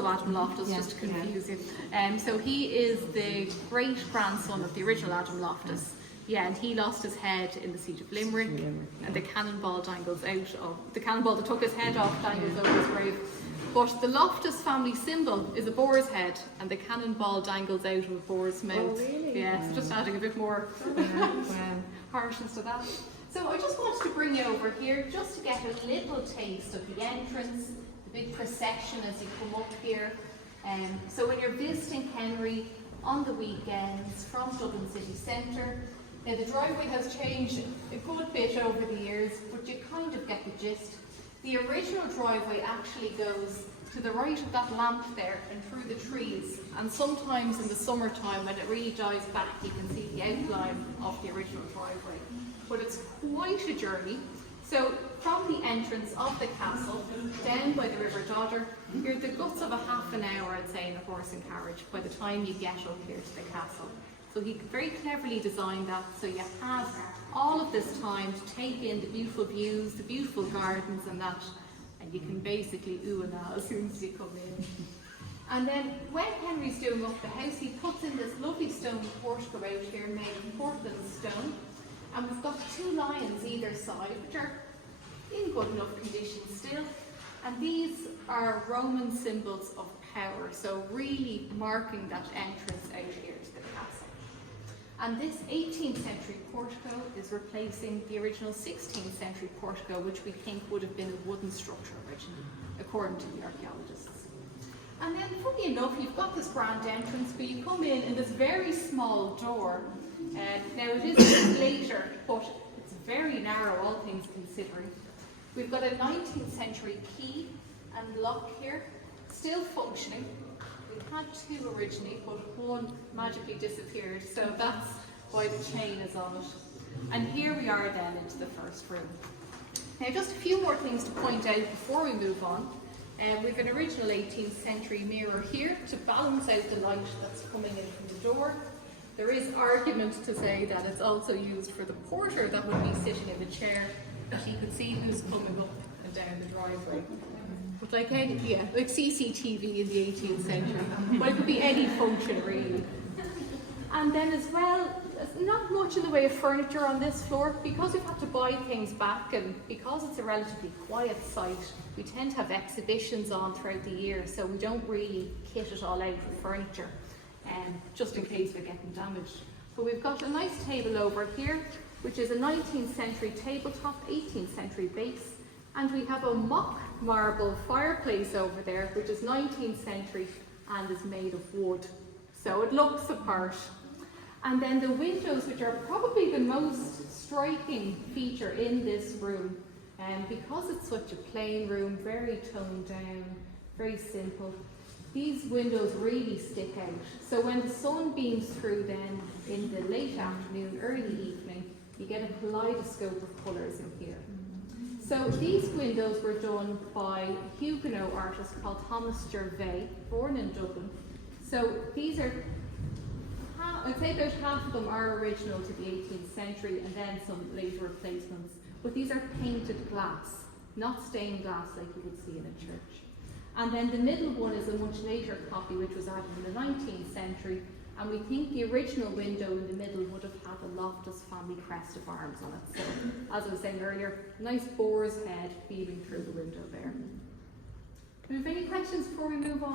also Adam Loftus, just to confuse you. So he is the great-grandson of the original Adam Loftus. Yeah, and he lost his head in the siege of Limerick, and the cannonball dangles out of, the cannonball that took his head off dangles over his grave. But the Loftus family symbol is a boar's head, and the cannonball dangles out of a boar's mouth. Oh, really? Yeah, so just adding a bit more harshness to that. So I just wanted to bring you over here just to get a little taste of the entrance, the big procession as you come up here. So when you're visiting Henry on the weekends from Dublin city centre, now the driveway has changed a good bit over the years, but you kind of get the gist. The original driveway actually goes to the right of that lamp there and through the trees, and sometimes in the summertime when it really dies back you can see the outline of the original driveway. But it's quite a journey. So from the entrance of the castle down by the River Dodder, you're the guts of a half an hour, I'd say, in a horse and carriage by the time you get up here to the castle. So he very cleverly designed that so you have all of this time to take in the beautiful views, the beautiful gardens and that, and you can basically ooh and ah as soon as you come in. And then when Henry's doing up the house, he puts in this lovely stone portico out here made of Portland stone, and we've got two lions either side which are in good enough condition still, and these are Roman symbols of power, so really marking that entrance out here to the castle. And this 18th century portico is replacing the original 16th century portico, which we think would have been a wooden structure originally, according to the archaeologists. And then, funny enough, you've got this grand entrance, but you come in this very small door. Now it is a bit later, but it's very narrow, all things considering. We've got a 19th century key and lock here, still functioning. We had two originally, but one magically disappeared, so that's why the chain is on it. And here we are then into the first room. Now just a few more things to point out before we move on. We've an original 18th century mirror here to balance out the light that's coming in from the door. There is argument to say that it's also used for the porter that would be sitting in the chair, that he could see who's coming up and down the driveway. But like CCTV in the 18th century, but it could be any function really. And then as well, not much in the way of furniture on this floor, because we've had to buy things back and because it's a relatively quiet site, we tend to have exhibitions on throughout the year, so we don't really kit it all out for furniture, just in case we're getting damaged. But we've got a nice table over here, which is a 19th century tabletop, 18th century base, and we have a mock marble fireplace over there, which is 19th century and is made of wood. So it looks the part. And then the windows, which are probably the most striking feature in this room, and because it's such a plain room, very toned down, very simple, these windows really stick out. So when the sun beams through then in the late afternoon, early evening, you get a kaleidoscope of colours in here. So these windows were done by a Huguenot artist called Thomas Gervais, born in Dublin. So these are, I'd say about half of them are original to the 18th century and then some later replacements. But these are painted glass, not stained glass like you would see in a church. And then the middle one is a much later copy which was added in the 19th century, and we think the original window in the middle would have had the Loftus family crest of arms on it. So, as I was saying earlier, nice boar's head beaming through the window there. Do we have any questions before we move on?